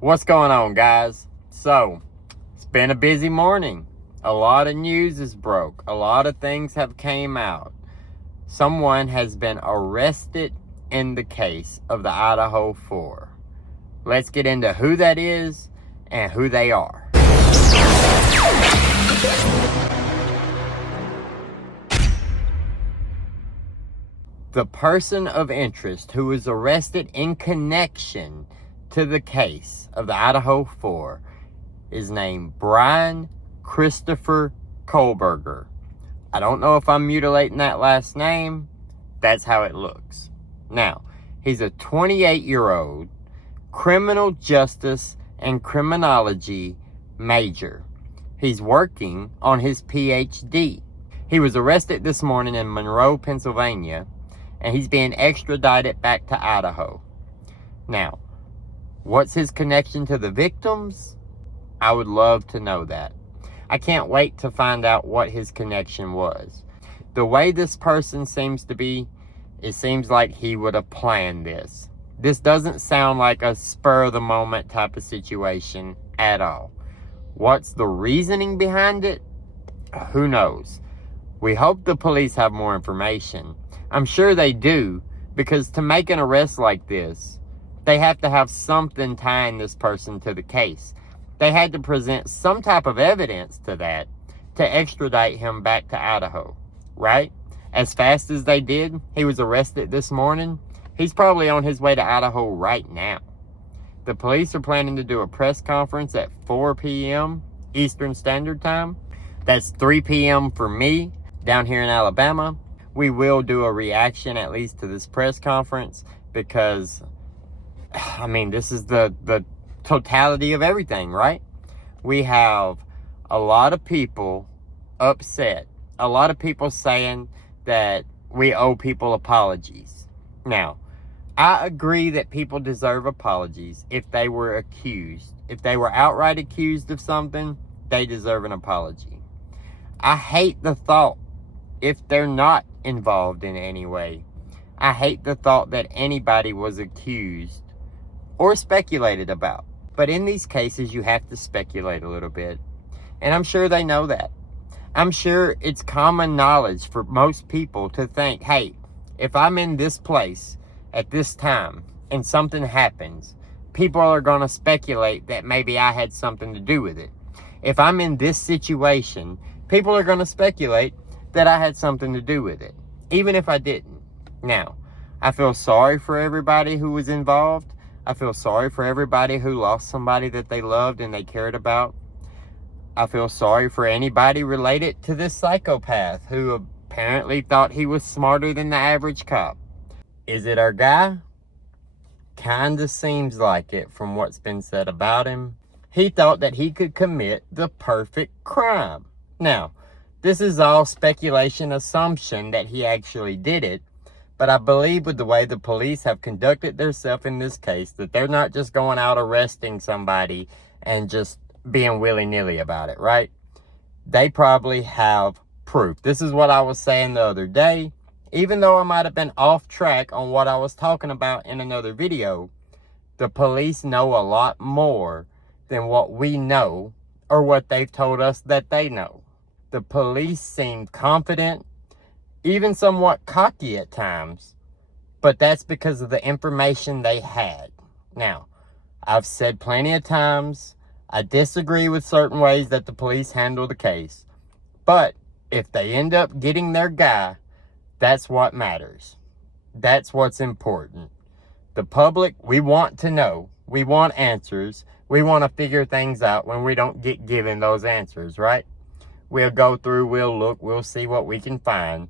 What's going on, guys? So, it's been a busy morning. A lot of news is broke. A lot of things have came out. Someone has been arrested in the case of the Idaho 4. Let's get into who that is and who they are. The person of interest who was arrested in connection to the case of the Idaho 4 is named Bryan Christopher Kohberger. I don't know if I'm mutilating that last name. That's how it looks. Now, he's a 28-year-old criminal justice and criminology major. He's working on his PhD. He was arrested this morning in Monroe, Pennsylvania, and he's being extradited back to Idaho. Now, what's his connection to the victims? I would love to know that. I can't wait to find out what his connection was. The way this person seems to be, it seems like he would have planned this. This doesn't sound like a spur-of-the-moment type of situation at all. What's the reasoning behind it? Who knows? We hope the police have more information. I'm sure they do, because to make an arrest like this, they have to have something tying this person to the case. They had to present some type of evidence to that to extradite him back to Idaho, right? As fast as they did, he was arrested this morning. He's probably on his way to Idaho right now. The police are planning to do a press conference at 4 p.m. Eastern Standard Time. That's 3 p.m. for me down here in Alabama. We will do a reaction at least to this press conference because, I mean, this is the totality of everything, right? We have a lot of people upset. A lot of people saying that we owe people apologies. Now, I agree that people deserve apologies if they were accused. If they were outright accused of something, they deserve an apology. I hate the thought if they're not involved in any way. I hate the thought that anybody was accused or speculated about. But in these cases, you have to speculate a little bit. And I'm sure they know that. I'm sure it's common knowledge for most people to think, hey, if I'm in this place at this time and something happens, people are going to speculate that maybe I had something to do with it. If I'm in this situation, people are going to speculate that I had something to do with it, even if I didn't. Now, I feel sorry for everybody who was involved. I feel sorry for everybody who lost somebody that they loved and they cared about. I feel sorry for anybody related to this psychopath who apparently thought he was smarter than the average cop. Is it our guy? Kinda seems like it from what's been said about him. He thought that he could commit the perfect crime. Now, this is all speculation, assumption that he actually did it. But I believe with the way the police have conducted themselves in this case, that they're not just going out arresting somebody and just being willy-nilly about it, right? They probably have proof. This is what I was saying the other day. Even though I might have been off track on what I was talking about in another video, the police know a lot more than what we know or what they've told us that they know. The police seem confident, even somewhat cocky at times, but that's because of the information they had. Now, I've said plenty of times, I disagree with certain ways that the police handle the case, but if they end up getting their guy, that's what matters. That's what's important. The public, we want to know. We want answers. We want to figure things out when we don't get given those answers, right? We'll go through, we'll look, we'll see what we can find.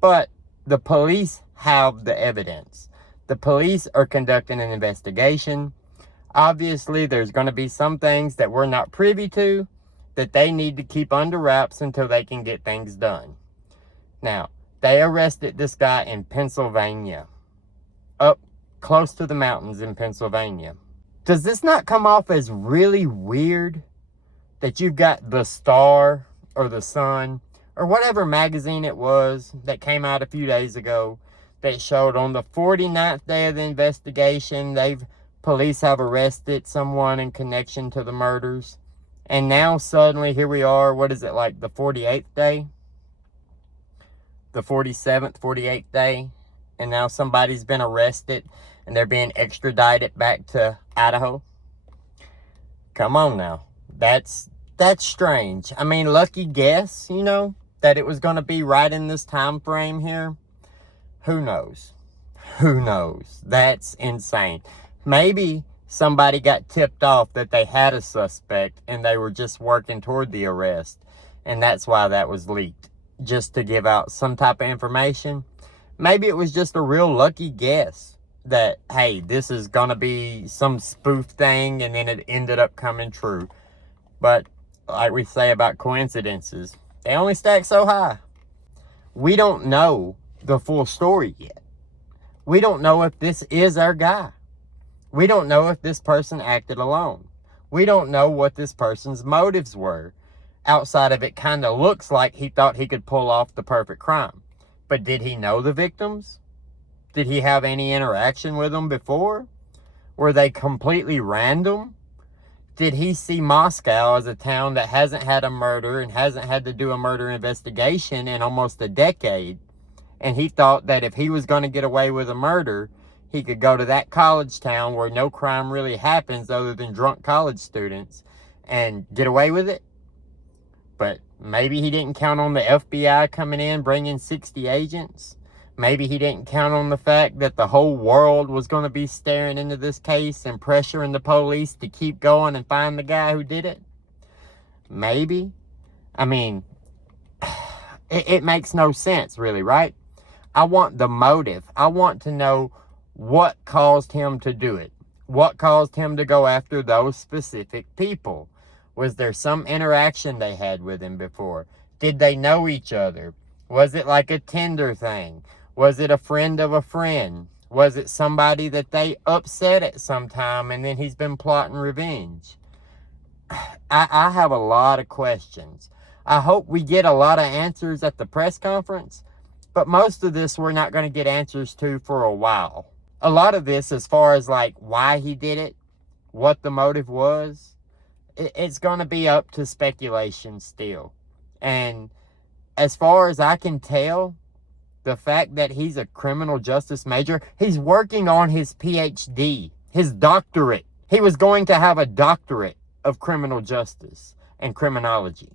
But the police have the evidence. The police are conducting an investigation. Obviously, there's going to be some things that we're not privy to that they need to keep under wraps until they can get things done. Now, they arrested this guy in Pennsylvania, up close to the mountains in Pennsylvania. Does this not come off as really weird that you've got the Star or the Sun or whatever magazine it was that came out a few days ago that showed on the 49th day of the investigation, they've police have arrested someone in connection to the murders. And now suddenly here we are, what is it, like the 48th day? The 47th, 48th day. And now somebody's been arrested and they're being extradited back to Idaho. Come on now. That's strange. I mean, lucky guess, you know, that it was going to be right in this time frame here. Who knows? Who knows? That's insane. Maybe somebody got tipped off that they had a suspect and they were just working toward the arrest. And that's why that was leaked. Just to give out some type of information. Maybe it was just a real lucky guess that, hey, this is going to be some spoof thing, and then it ended up coming true. But like we say about coincidences, they only stack so high. We don't know the full story yet. We don't know if this is our guy. We don't know if this person acted alone. We don't know what this person's motives were. Outside of it kind of looks like he thought he could pull off the perfect crime. But did he know the victims? Did he have any interaction with them before? Were they completely random? Did he see Moscow as a town that hasn't had a murder and hasn't had to do a murder investigation in almost a decade? And he thought that if he was going to get away with a murder, he could go to that college town where no crime really happens other than drunk college students and get away with it? But maybe he didn't count on the FBI coming in, bringing 60 agents. Maybe he didn't count on the fact that the whole world was going to be staring into this case and pressuring the police to keep going and find the guy who did it. Maybe. I mean, it makes no sense, really, right? I want the motive. I want to know what caused him to do it. What caused him to go after those specific people? Was there some interaction they had with him before? Did they know each other? Was it like a Tinder thing? Was it a friend of a friend? Was it somebody that they upset at some time and then he's been plotting revenge? I have a lot of questions. I hope we get a lot of answers at the press conference, but most of this we're not going to get answers to for a while. A lot of this, as far as like why he did it, what the motive was, it's going to be up to speculation still. And as far as I can tell, the fact that he's a criminal justice major, he's working on his PhD, his doctorate. He was going to have a doctorate of criminal justice and criminology.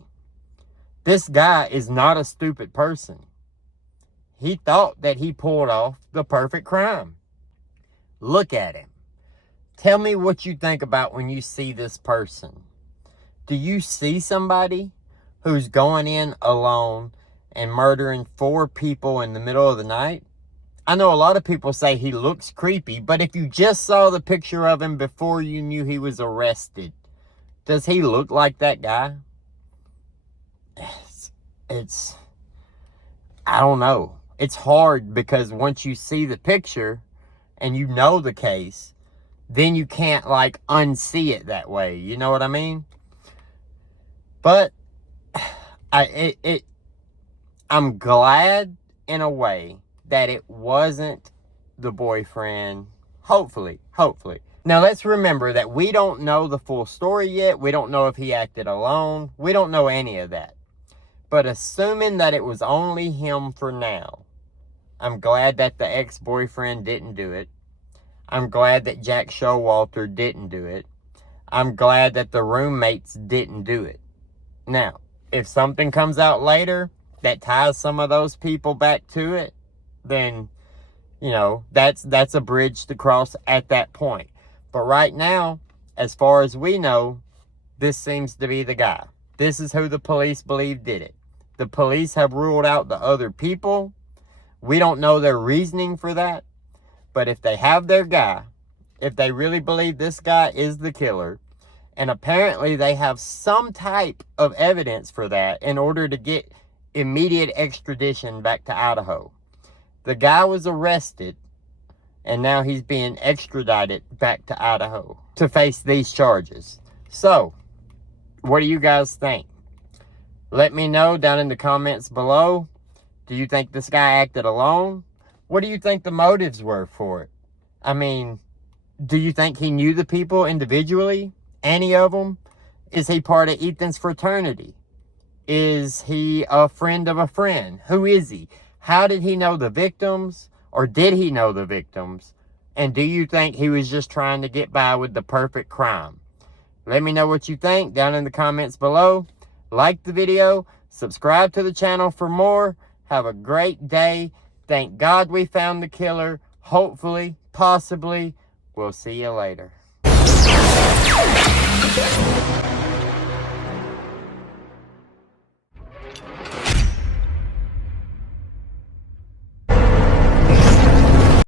This guy is not a stupid person. He thought that he pulled off the perfect crime. Look at him. Tell me what you think about when you see this person. Do you see somebody who's going in alone and murdering 4 people in the middle of the night? I know a lot of people say he looks creepy, but if you just saw the picture of him before you knew he was arrested, does he look like that guy? I don't know. It's hard because once you see the picture and you know the case, then you can't like unsee it that way. You know what I mean? But I'm glad in a way that it wasn't the boyfriend. Hopefully. Now let's remember that we don't know the full story yet. We don't know if he acted alone. We don't know any of that. But assuming that it was only him for now, I'm glad that the ex-boyfriend didn't do it. I'm glad that Jack Showalter didn't do it. I'm glad that the roommates didn't do it. Now, if something comes out later that ties some of those people back to it, then, you know, that's a bridge to cross at that point. But right now, as far as we know, this seems to be the guy. This is who the police believe did it. The police have ruled out the other people. We don't know their reasoning for that. But if they have their guy, if they really believe this guy is the killer, and apparently they have some type of evidence for that in order to get immediate extradition back to Idaho. The guy was arrested, and now he's being extradited back to Idaho to face these charges. So, what do you guys think? Let me know down in the comments below. Do you think this guy acted alone? What do you think the motives were for it? I mean, Do you think he knew the people individually? Any of them? Is he part of Ethan's fraternity? Is he a friend of a friend? Who is he? How did he know the victims? Or did he know the victims? And do you think he was just trying to get by with the perfect crime? Let me know what you think down in the comments below. Like the video. Subscribe to the channel for more. Have a great day. Thank God we found the killer. Hopefully, possibly. We'll see you later.